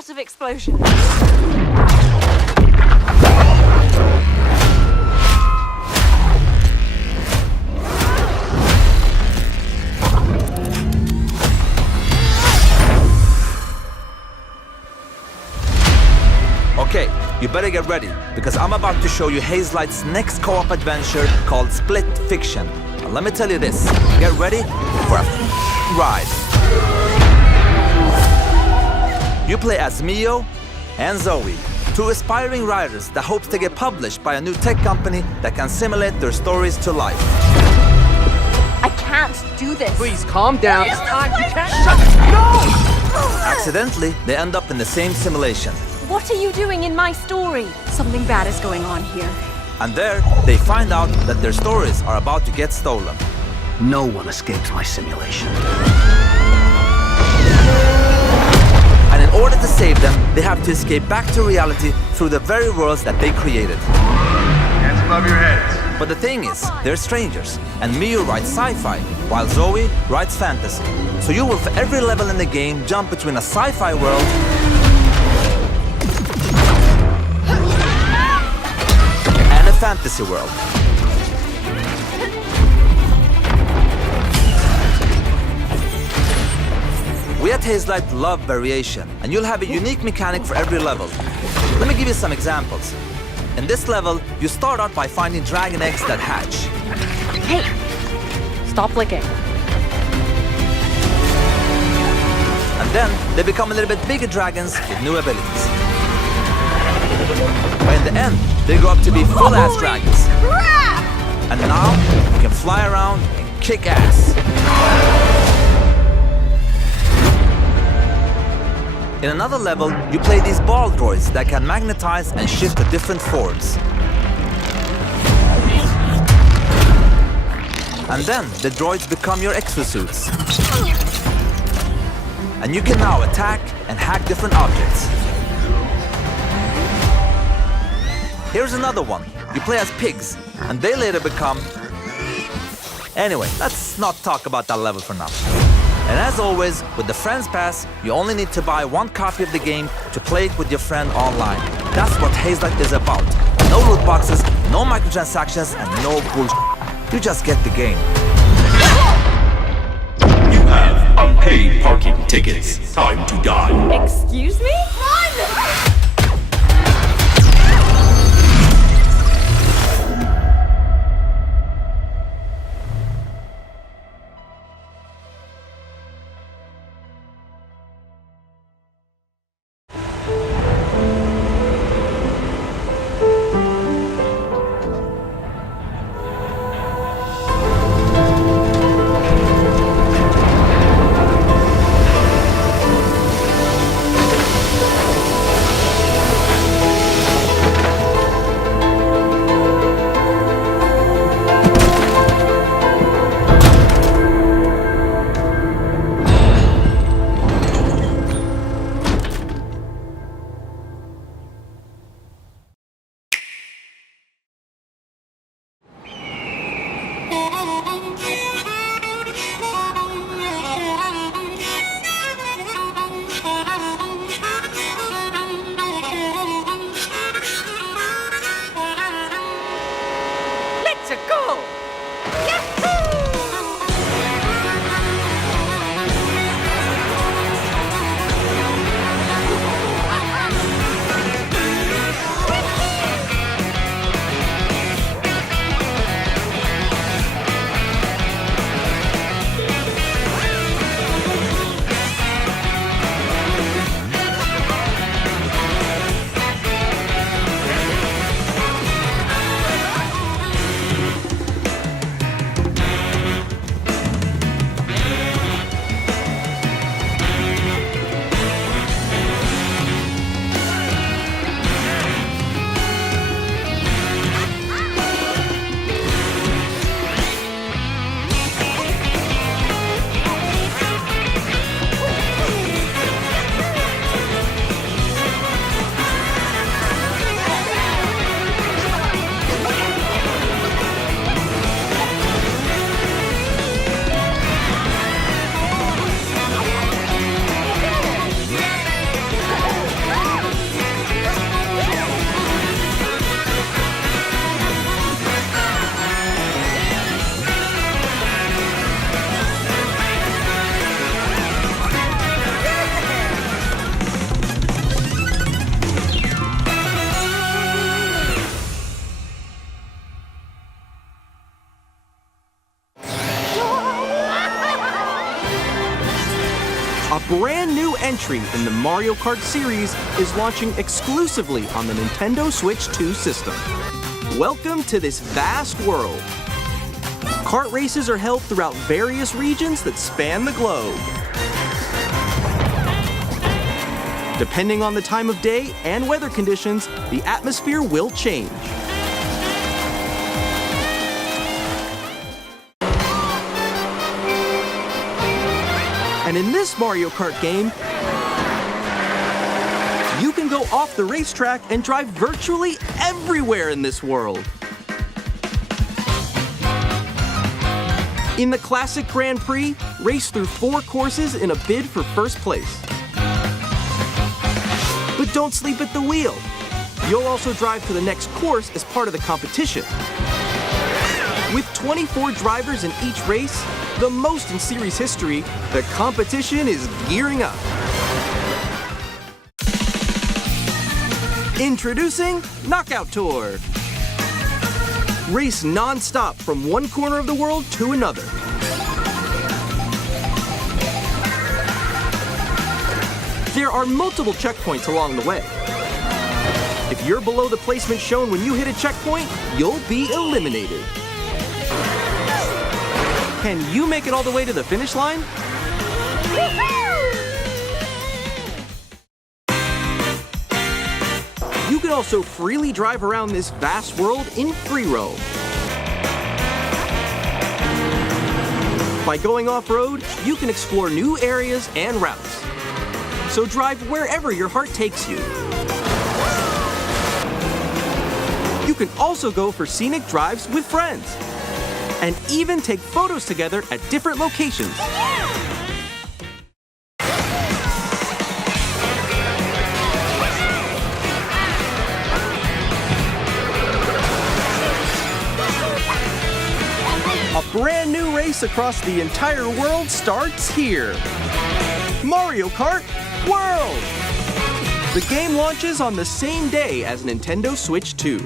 lot of explosions. Okay, you better get ready, because I'm about to show you Hazelight's next co-op adventure called Split Fiction. And let me tell you this, get ready for a ride. You play as Mio and Zoe, two aspiring writers that hopes to get published by a new tech company that can simulate their stories to life. I can't do this. Please calm down. It's time. You can't shut. No! Accidentally, they end up in the same simulation. What are you doing in my story? Something bad is going on here. And there, they find out that their stories are about to get stolen. No one escapes my simulation. And in order to save them, they have to escape back to reality through the very worlds that they created. Hands above your heads. But the thing is, they're strangers, and Mio writes sci-fi, while Zoe writes fantasy. So you will, for every level in the game, jump between a sci-fi world and a fantasy world. We at Hazelight love variation, and you'll have a unique mechanic for every level. Let me give you some examples. In this level, you start out by finding dragon eggs that hatch. Hey, stop licking. And then, they become a little bit bigger dragons with new abilities. But in the end, they grow up to be full-ass dragons. Crap! And now, you can fly around and kick ass. In another level, you play these ball droids that can magnetize and shift to different forms. And then, the droids become your exosuits. And you can now attack and hack different objects. Here's another one. You play as pigs, and they later become... Anyway, let's not talk about that level for now. And as always, with the Friends Pass, you only need to buy one copy of the game to play it with your friend online. That's what Hazelight is about. No loot boxes, no microtransactions, and no bullshit. You just get the game. You have unpaid parking tickets. Time to die. Excuse me? Run! A brand new entry in the Mario Kart series is launching exclusively on the Nintendo Switch 2 system. Welcome to this vast world. Kart races are held throughout various regions that span the globe. Depending on the time of day and weather conditions, the atmosphere will change. And in this Mario Kart game, you can go off the racetrack and drive virtually everywhere in this world. In the Classic Grand Prix, race through 4 courses in a bid for first place. But don't sleep at the wheel. You'll also drive to the next course as part of the competition. With 24 drivers in each race, the most in series history, the competition is gearing up. Introducing Knockout Tour. Race non-stop from one corner of the world to another. There are multiple checkpoints along the way. If you're below the placement shown when you hit a checkpoint, you'll be eliminated. Can you make it all the way to the finish line? You can also freely drive around this vast world in free roam. By going off-road, you can explore new areas and routes. So drive wherever your heart takes you. You can also go for scenic drives with friends, and even take photos together at different locations. A brand new race across the entire world starts here. Mario Kart World! The game launches on the same day as Nintendo Switch 2.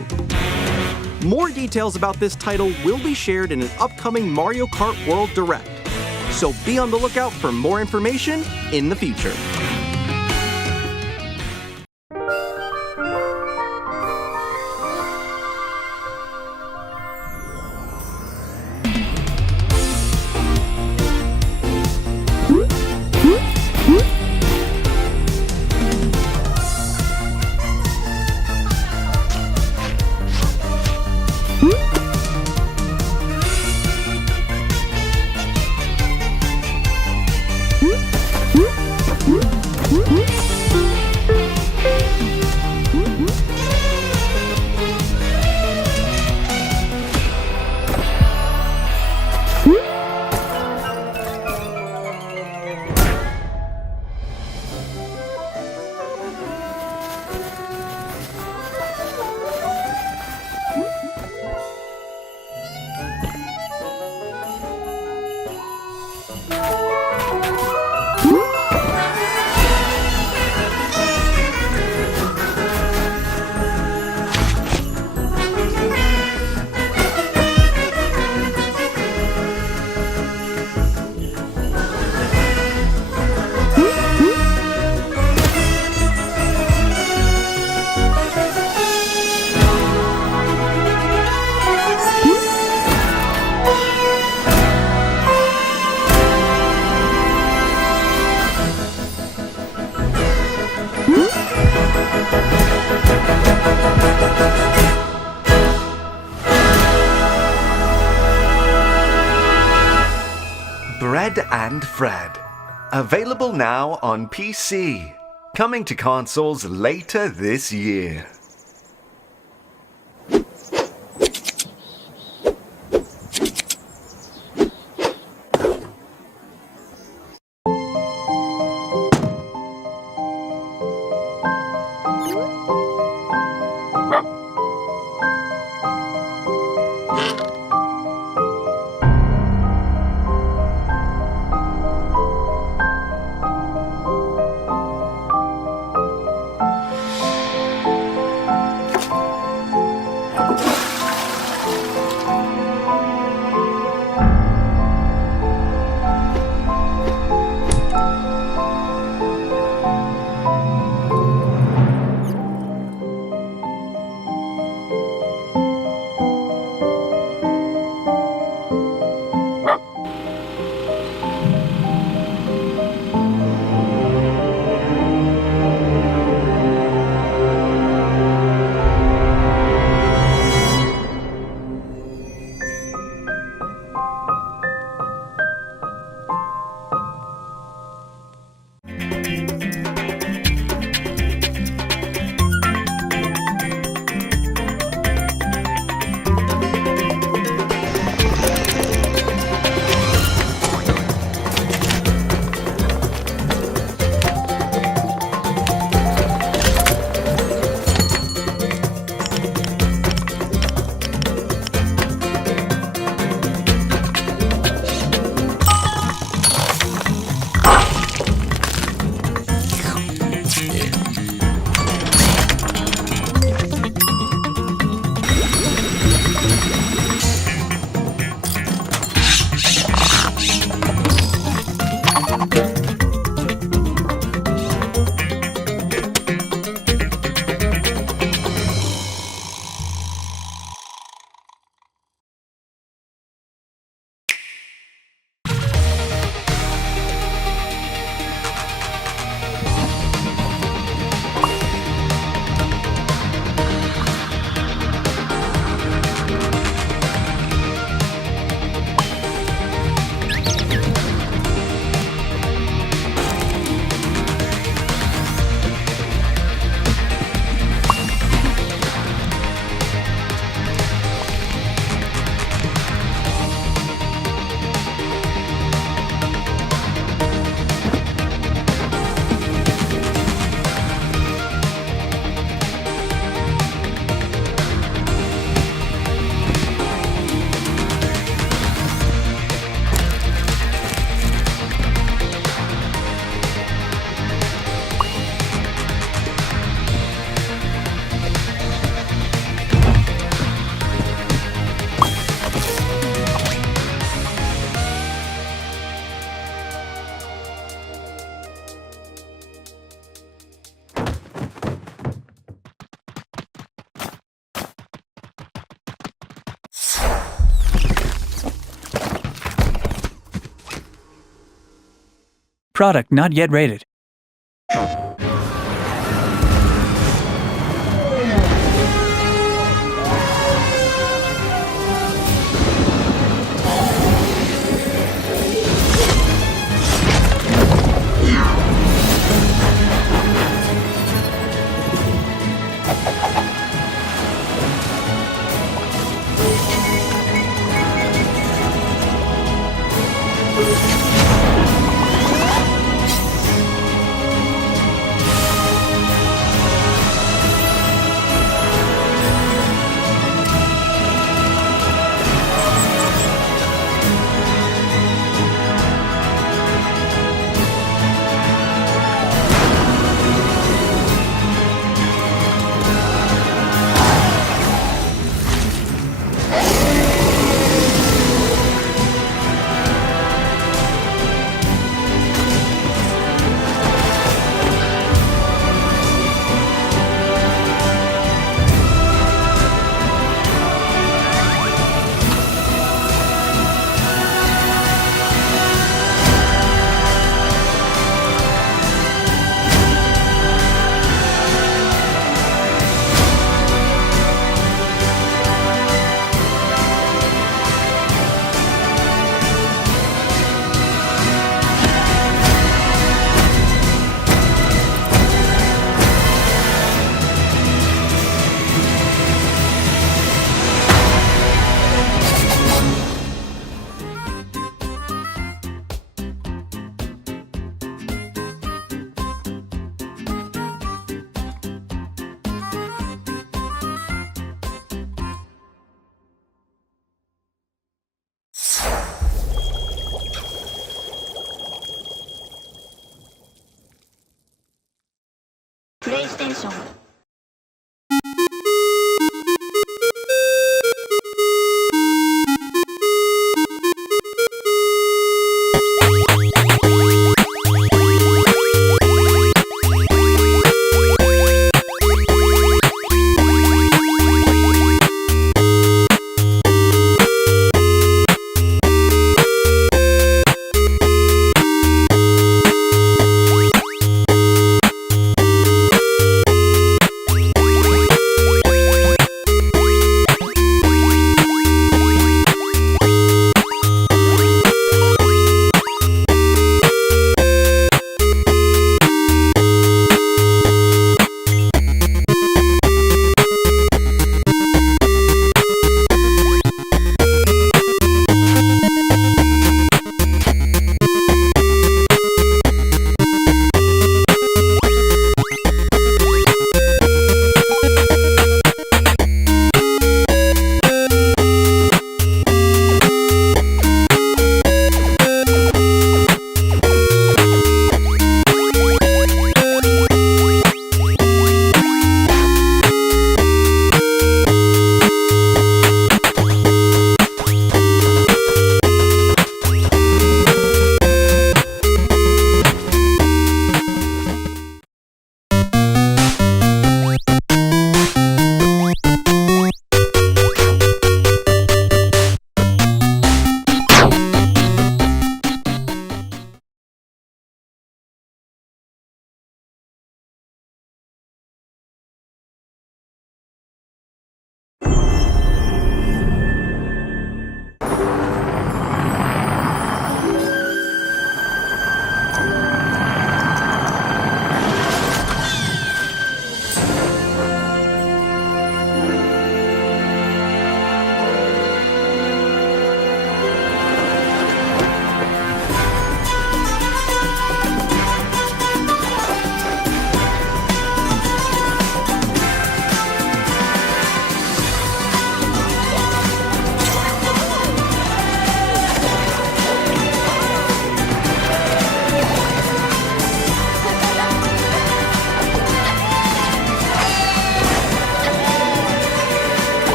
More details about this title will be shared in an upcoming Mario Kart World Direct, so be on the lookout for more information in the future. Bread and Fred. Available now on PC. Coming to consoles later this year. Product not yet rated. PlayStation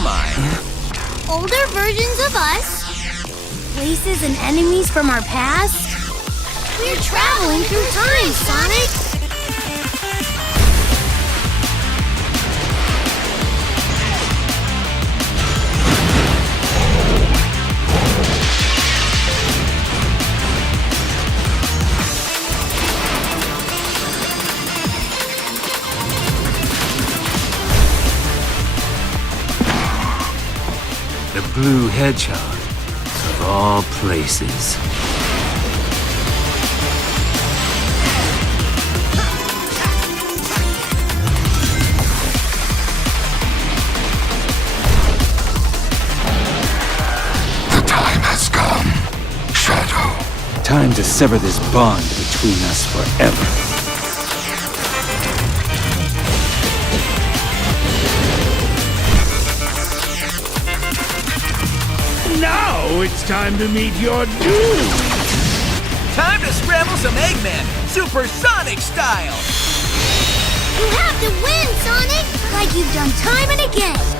am I? Older versions of us? Places and enemies from our past? We're traveling through time, Sonic! The blue hedgehog, of all places. The time has come, Shadow. Time to sever this bond between us forever. Now it's time to meet your doom! Time to scramble some Eggman, supersonic style! You have to win, Sonic! Like you've done time and again!